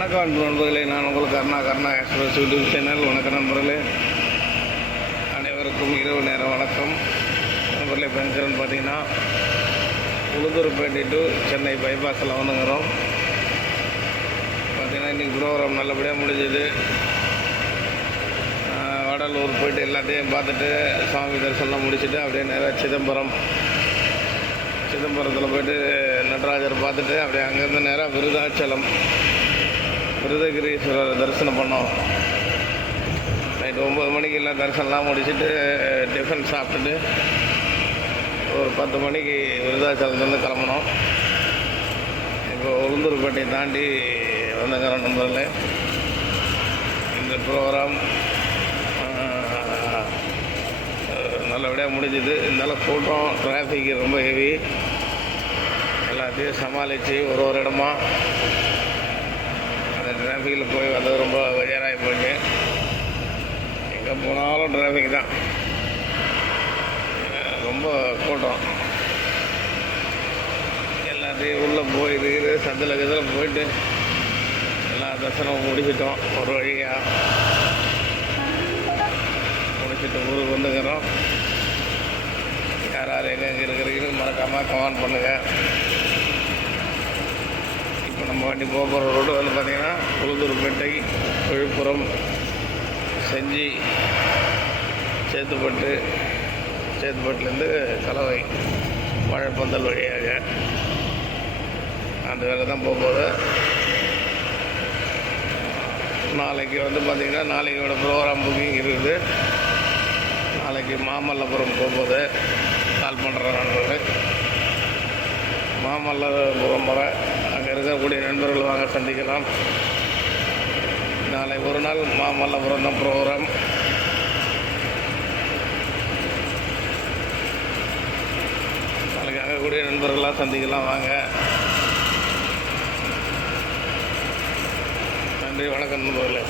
வணக்கம் அன்பு நண்பர்களே நான் உங்களுக்கு Karuna Karuna express YouTube channel வணக்கம் நண்பர்களே. அனைவருக்கும் இரவு நேர வணக்கம். நண்பர்களே பென்ஷன் பார்த்தீங்கன்னா உளுந்தூர்பேட்டை டு சென்னை பைபாஸில் வந்துங்கிறோம். பார்த்தீங்கன்னா இன்றைக்கி ப்ரோக்ராம் நல்லபடியாக முடிஞ்சது. வடலூர் போயிட்டு எல்லாத்தையும் பார்த்துட்டு சாமி தரிசனம் முடிச்சுட்டு அப்படியே நேராக சிதம்பரம். சிதம்பரத்தில் போயிட்டு நடராஜர் பார்த்துட்டு அப்படியே அங்கேருந்து நேராக விருதாச்சலம். விருதகிரீஸ்வரர் தரிசனம் பண்ணோம். நைட்டு ஒம்பது மணிக்கெல்லாம் தரிசனம்லாம் முடிச்சுட்டு டிஃபன் சாப்பிட்டுட்டு ஒரு பத்து மணிக்கு விருதாச்சலத்துலேருந்து கிளம்புனோம். இப்போ உளுந்தூர்பேட்டை தாண்டி வந்தக்காரன் நம்பரில் இந்த ப்ரோக்ராம் நல்லபடியாக முடிஞ்சுது. இருந்தாலும் கூட்டம் டிராஃபிக் ரொம்ப ஹெவி எல்லாத்தையும் சமாளித்து ஒரு ஒரு இடமா டிராஃபிக்கில் போய் வந்தது ரொம்ப வெஜராகி போச்சு. எங்கே போனாலும் டிராஃபிக் தான். ரொம்ப கூட்டம். எல்லாத்தையும் உள்ளே போய் இருக்குது சந்தில் கதில் போயிட்டு எல்லா தரிசனமும் முடிச்சிட்டோம். ஒரு வழியாக முடிச்சிட்டு ஊருக்கு வந்துக்கிறோம். யார் யார் எங்கே எங்கே இருக்கிறீங்கன்னு மறக்காமல் கமெண்ட் பண்ணுங்கள் நம்ம வண்டி போக போகிற ரோடு வந்து பார்த்திங்கன்னா உளுந்தூர்பேட்டை விழுப்புரம் செஞ்சி சேத்துப்பட்டு சேத்துப்பட்டுலேருந்து கலவை வாழைப்பந்தல் வழியாக அந்த வேலை தான் போக போகுது. நாளைக்கு வந்து பார்த்திங்கன்னா நாளைக்கோட ப்ரோக்ராம் புக்கிங் இருக்குது. நாளைக்கு மாமல்லபுரம் போகும்போது கால் பண்ணுறேன் நண்பர்கள். மாமல்லபுர முறை அங்கே இருக்கக்கூடிய நண்பர்கள் வாங்க சந்திக்கலாம். நாளை ஒரு நாள் மாமல்லபுரம் தான் ப்ரோக்ராம் நாளைக்கு அங்கக்கூடிய நண்பர்களாக சந்திக்கலாம் வாங்க. நன்றி வணக்கம் நண்பர்களே.